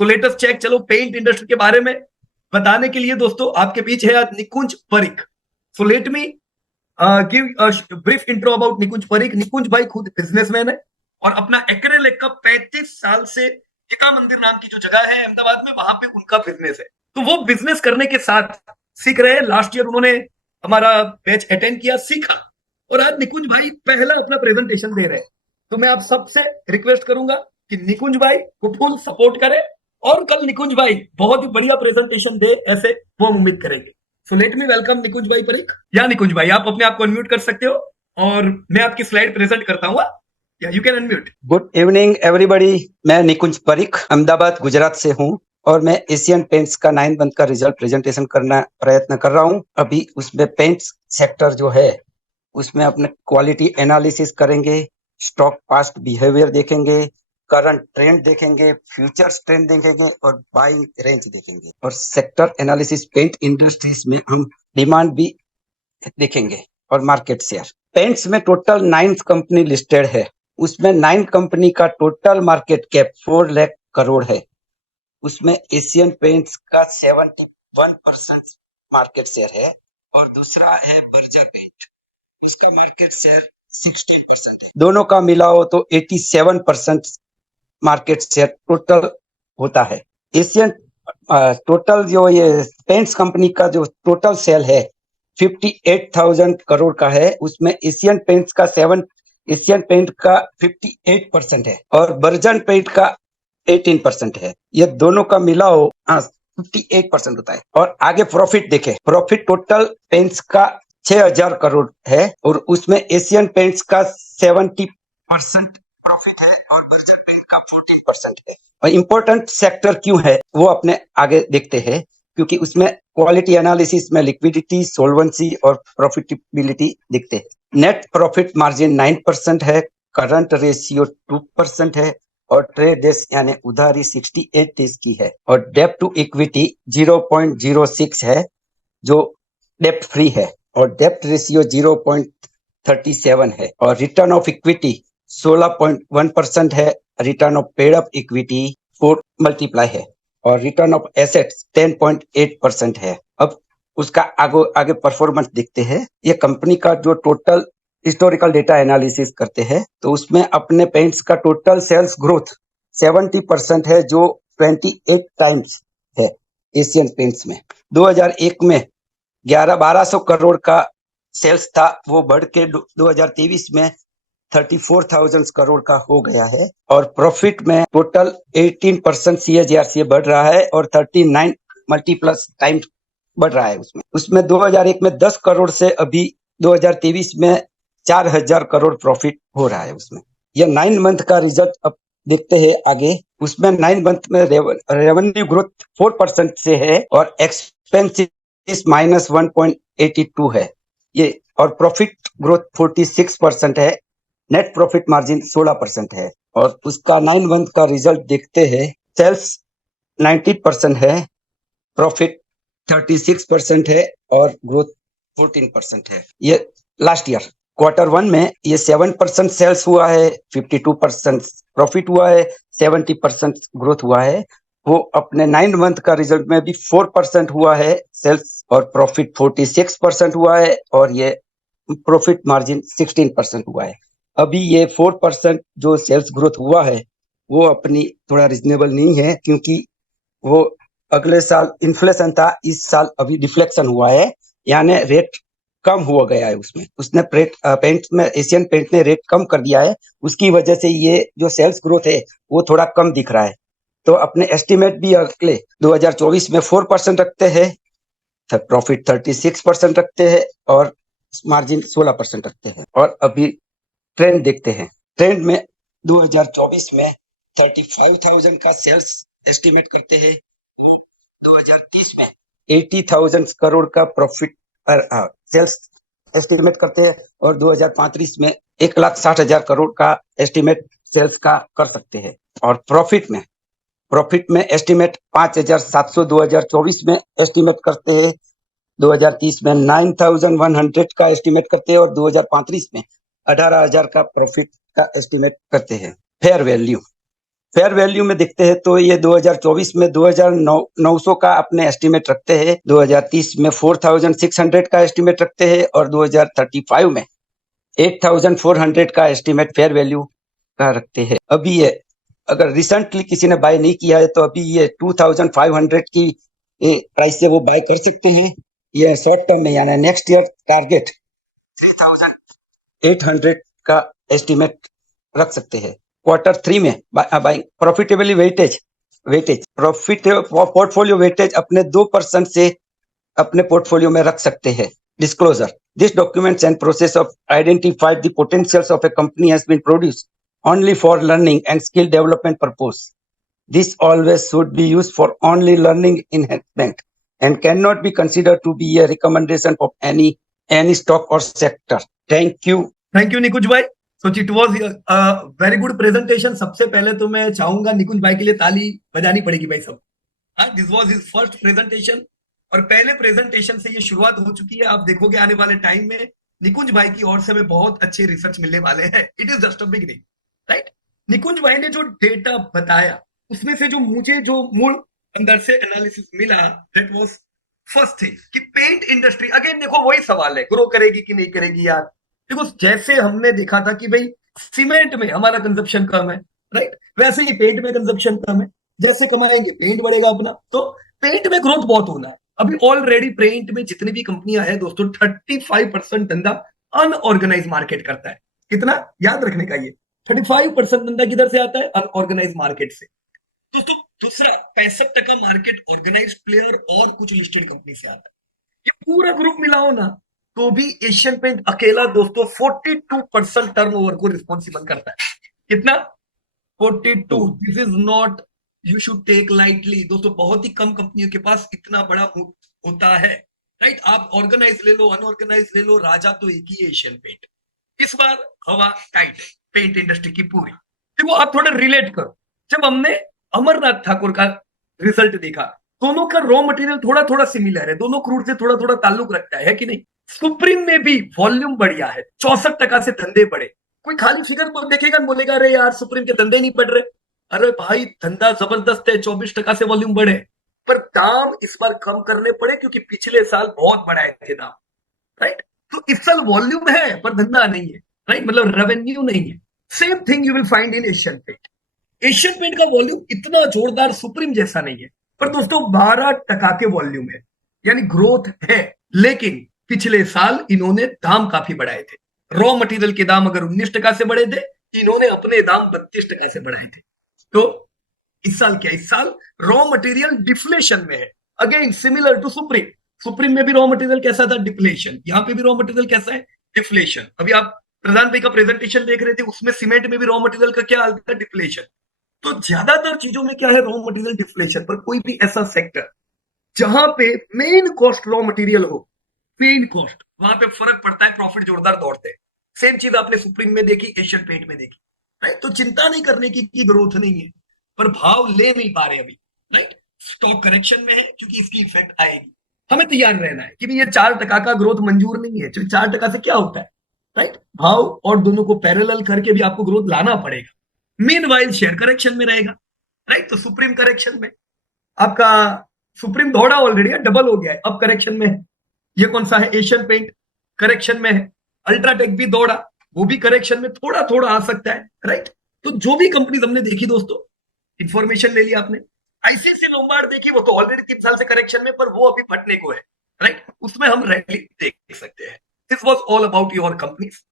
सो latest check. चलो paint industry के बारे में बताने के लिए दोस्तों आपके बीच है आज Nikunj Parikh. So let me give brief intro about Nikunj Parikh. Nikunj भाई खुद बिजनेसमैन है और अपना एक्रेलिक का 35 साल से टिका मंदिर नाम की जो जगह है अहमदाबाद में, वहां पे उनका बिजनेस है। तो वो बिजनेस करने के साथ सीख रहे हैं। लास्ट ईयर उन्होंने हमारा बैच अटेंड किया, सीखा, और आज निकुंज भाई पहला अपना प्रेजेंटेशन दे रहे हैं। तो मैं आप सबसे रिक्वेस्ट करूंगा कि निकुंज भाई को फुल सपोर्ट करें और कल निकुंज भाई बहुत ही बढ़िया प्रेजेंटेशन दे, ऐसे वो हम उम्मीद करेंगे। सो लेट मी वेलकम निकुंज भाई परिक। या निकुंज भाई आप अपने आप को अनम्यूट कर सकते हो और मैं आपकी स्लाइड प्रेजेंट करता हूँ। या you can unmute. Good evening everybody. मैं निकुंज परिक अहमदाबाद गुजरात से हूँ और मैं एशियन पेंट्स का 9 मंथ का रिजल्ट प्रेजेंटेशन करना प्रयत्न कर रहा हूँ। अभी उसमें पेंट्स सेक्टर जो है उसमें अपने क्वालिटी एनालिसिस करेंगे, स्टॉक पास्ट बिहेवियर देखेंगे, करंट ट्रेंड देखेंगे, फ्यूचर्स ट्रेंड देखेंगे और बाइंग रेंज देखेंगे। और सेक्टर एनालिसिस पेंट इंडस्ट्रीज में हम डिमांड भी देखेंगे और मार्केट शेयर। पेंट्स में टोटल 9 कंपनी लिस्टेड है। उसमें 9 कंपनी का total market cap 4 lakh crore है। उसमें एशियन पेंट्स का 71% मार्केट शेयर है और दूसरा है बर्जर पेंट, उसका मार्केट शेयर 16% है। दोनों का मिलाओ तो 87% मार्केट शेयर टोटल होता है। एशियन टोटल जो ये पेंट्स कंपनी का जो टोटल सेल है 58,000 करोड़ का है। उसमें एशियन पेंट का 58% है और बर्जन पेंट का 18% है। ये दोनों का मिलाओ 58% होता है। और आगे प्रॉफिट देखें, प्रॉफिट टोटल पेंट्स का 6,000 करोड़ है और उसमें एशियन पेंट्स का 70% प्रॉफिट है और बर्जर पेंट का 14% है। और इम्पोर्टेंट सेक्टर क्यों है वो अपने आगे देखते हैं, क्योंकि उसमें क्वालिटी एनालिसिस में लिक्विडिटी, सोल्वेंसी और प्रॉफिटेबिलिटी दिखते हैं। नेट प्रॉफिट मार्जिन 9% है, करंट रेशियो 2% है और ट्रेड डेज यानी उधारी 68 डेज की है और डेट टू इक्विटी 0.06 है जो डेप्ट फ्री है और डेप्ट रेशियो 0.37 है और रिटर्न ऑफ इक्विटी 16.1% है। Return of paid up equity 4 multiply है और रिटर्न ऑफ एसेट्स 10.8% है। अब उसका आगे परफॉर्मेंस देखते हैं। ये कंपनी का जो टोटल हिस्टोरिकल डेटा एनालिसिस करते हैं तो उसमें अपने पेंट्स का टोटल सेल्स ग्रोथ 70% है जो 28 टाइम्स है एशियन पेंट्स में। 2001 में 1200 करोड़ का सेल्स था, वो बढ़ के 2023 में 34,000 करोड़ का हो गया है और प्रॉफिट में टोटल 18% CAGR से बढ़ रहा है और 39 मल्टीप्लस टाइम्स बढ़ रहा है। उसमें 2001 में 10 करोड़ से अभी 2023 में 4,000 करोड़ प्रॉफिट हो रहा है उसमें। यह 9 मंथ का रिजल्ट अब देखते हैं आगे। उसमें 9 मंथ में रेवेन्यू ग्रोथ 4% से है और एक्सपेंसिस -1.82 है ये, और प्रॉफिट ग्रोथ 46% है। नेट प्रॉफिट मार्जिन 16% है और उसका 9 मंथ का रिजल्ट देखते हैं। सेल्स 90% है, प्रॉफिट 36% है और ग्रोथ 14% है। ये लास्ट ईयर Q1 में ये 7% सेल्स हुआ है, 52% प्रॉफिट हुआ है, 70% ग्रोथ हुआ है। वो अपने 9 मंथ का रिजल्ट में भी 4% हुआ है सेल्स और प्रॉफिट 46% हुआ है और ये प्रॉफिट मार्जिन 16% हुआ है। अभी ये 4% जो सेल्स ग्रोथ हुआ है वो अपनी थोड़ा रिजनेबल नहीं है, क्योंकि वो अगले साल इन्फ्लेशन था, इस साल अभी डिफ्लेक्शन हुआ है, यानी रेट कम हुआ गया है। उसने पेंट में एशियन पेंट ने रेट कम कर दिया है, उसकी वजह से ये जो सेल्स ग्रोथ है वो थोड़ा कम दिख रहा है। तो अपने एस्टिमेट भी अगले 2024 में 4% रखते हैं, प्रॉफिट 36% रखते हैं और मार्जिन 16% रखते हैं। और अभी ट्रेंड देखते हैं। ट्रेंड में 2024 में 35,000 का सेल्स एस्टिमेट करते हैं, 2030 में 80,000 करोड़ का प्रॉफिट सेल्स एस्टिमेट करते हैं और 2035 में 1,60,000 करोड़ का एस्टिमेट सेल्स का कर सकते हैं। और प्रॉफिट में एस्टिमेट 5,700 2024 में एस्टिमेट करते हैं, 2030 में 9,100 का एस्टिमेट करते हैं और 2035 में 18,000 का प्रॉफिट का एस्टिमेट करते हैं। फेयर वैल्यू फेयर वैल्यू में देखते हैं तो ये 2024 में 2900 का अपने एस्टिमेट रखते हैं, 2030 में 4600 का एस्टिमेट रखते हैं और 2035 में 8400 का एस्टिमेट फेयर वैल्यू का रखते हैं। अभी ये अगर रिसेंटली किसी ने बाय नहीं किया है तो अभी ये 2500 की प्राइस से वो बाय कर सकते हैं। ये शॉर्ट टर्म में यानी नेक्स्ट ईयर टारगेट 3800 का एस्टिमेट रख सकते हैं। क्वार्टर 3 में buying profitably weightage profit portfolio weightage अपने 2% से अपने पोर्टफोलियो में रख सकते हैं। Disclosure this documents and process of identify the potentials of a company has been produced only for learning and skill development purpose. This always should be used for only learning enhancement and cannot be considered to be a recommendation of any stock or sector. Thank you. Thank you Nikunj भाई। So it was very good presentation. सबसे पहले तो मैं चाहूंगा निकुंज भाई के लिए ताली बजानी पड़ेगी भाई सब। This was his first presentation और पहले प्रेजेंटेशन से ये शुरुआत हो चुकी है। आप देखोगे आने वाले टाइम में निकुंज भाई की ओर से हमें बहुत अच्छे रिसर्च मिलने वाले हैं। It is just a beginning, right. Nikunj भाई ने जो डेटा बताया उसमें से जो मुझे जो मूल अंदर से एनालिसिस मिला, दैट वाज फर्स्ट थिंग कि पेंट इंडस्ट्री, अगेन देखो वही सवाल है, ग्रो करेगी कि नहीं करेगी यार। देखो जैसे हमने देखा था कि भाई सीमेंट में हमारा कंजप्शन कम है, राइट, वैसे ही पेंट में कंजप्शन कम है। जैसे कमाएंगे पेंट बढ़ेगा अपना, तो पेंट में ग्रोथ बहुत होना है। अभी ऑलरेडी पेंट में जितनी भी कंपनियां हैं दोस्तों, 35% धंधा अनऑर्गेनाइज मार्केट करता है। कितना याद रखने का, ये 35% धंधा किधर से आता है? अनऑर्गेनाइज मार्केट से। दोस्तों दूसरा 65% मार्केट ऑर्गेनाइज प्लेयर और कुछ लिस्टेड कंपनी से आता है। ये पूरा ग्रुप मिलाओ ना तो भी एशियन पेंट अकेला दोस्तों 42% टर्नओवर को रिस्पॉन्सिबल करता है। कितना? 42। This is not, you should take lightly दोस्तों। बहुत ही कम कंपनियों के पास इतना बड़ा होता है, राइट। आप ऑर्गेनाइज ले लो, अनऑर्गेनाइज ले लो, राजा तो एक ही है एशियन पेंट। इस बार हवा टाइट है पेंट इंडस्ट्री की पूरी। देखो आप थोड़ा रिलेट करो, जब हमने अमरनाथ ठाकुर का रिजल्ट देखा, दोनों का रॉ मटेरियल थोड़ा थोड़ा सिमिलर है, दोनों क्रूड से थोड़ा थोड़ा ताल्लुक रखता है कि नहीं। सुप्रीम में भी वॉल्यूम बढ़िया है, 64% से धंधे बढ़े। कोई खाली फिगर पर देखेगा बोलेगा अरे यार सुप्रीम के धंधे नहीं बढ़ रहे। अरे भाई धंधा जबरदस्त है, 24% से वॉल्यूम बढ़े, पर दाम इस बार कम करने पड़े क्योंकि पिछले साल बहुत बढ़ाए थे दाम, राइट। तो इस साल वॉल्यूम है पर धंधा नहीं है, राइट, मतलब रेवेन्यू नहीं है। Same thing you will find in Asian Paint. Asian Paint का वॉल्यूम इतना जोरदार सुप्रीम जैसा नहीं है, पर दोस्तों 12% के वॉल्यूम है, यानी ग्रोथ है। लेकिन पिछले साल इन्होंने दाम काफी बढ़ाए थे। रॉ मटेरियल के दाम अगर 19% से बढ़े थे, इन्होंने अपने दाम 32% से बढ़ाए थे। तो इस साल क्या? इस साल रॉ मटेरियल डिफ्लेशन में है। Again similar to Supreme. Supreme में भी रॉ मटेरियल कैसा था? डिफ्लेशन। यहां पे भी रॉ मटेरियल कैसा है? डिफ्लेशन। अभी आप प्रधान भाई का प्रेजेंटेशन देख रहे थे, उसमें सीमेंट में भी रॉ मटेरियल का क्या हाल था? डिफ्लेशन। तो ज्यादातर चीजों में क्या है? Raw material deflation. पर कोई भी ऐसा सेक्टर जहां पे मेन कॉस्ट रॉ मटेरियल हो, मेन कॉस्ट, वहां पे फर्क पड़ता है, प्रॉफिट जोरदार दौड़ते हैं। सेम चीज आपने सुप्रीम में देखी, एशियन पेंट में देखी, राइट। तो चिंता नहीं करने की ग्रोथ नहीं है, पर भाव ले नहीं पा रहे अभी, राइट। स्टॉक करेक्शन में है क्योंकि इसकी इफेक्ट आएगी। हमें तैयार रहना है कि ये 4% का ग्रोथ मंजूर नहीं है। 4% से क्या होता है, राइट। भाव और दोनों को पैरेलल करके भी आपको ग्रोथ लाना पड़ेगा। मीनवाइल शेयर करेक्शन में रहेगा, राइट। तो सुप्रीम करेक्शन में आपका सुप्रीम दौड़ा ऑलरेडी, डबल हो गया है, अब करेक्शन में है। ये कौन सा है? एशियन पेंट करेक्शन में है। अल्ट्राटेक भी दौड़ा, वो भी करेक्शन में थोड़ा थोड़ा आ सकता है, राइट। तो जो भी कंपनीज हमने देखी दोस्तों, इंफॉर्मेशन ले लिया आपने। आईसीसी लोम्बार्ड देखी, वो तो ऑलरेडी 3 साल से करेक्शन में, पर वो अभी फटने को है, राइट। उसमें हम रैली देख सकते हैं। This was all about your companies.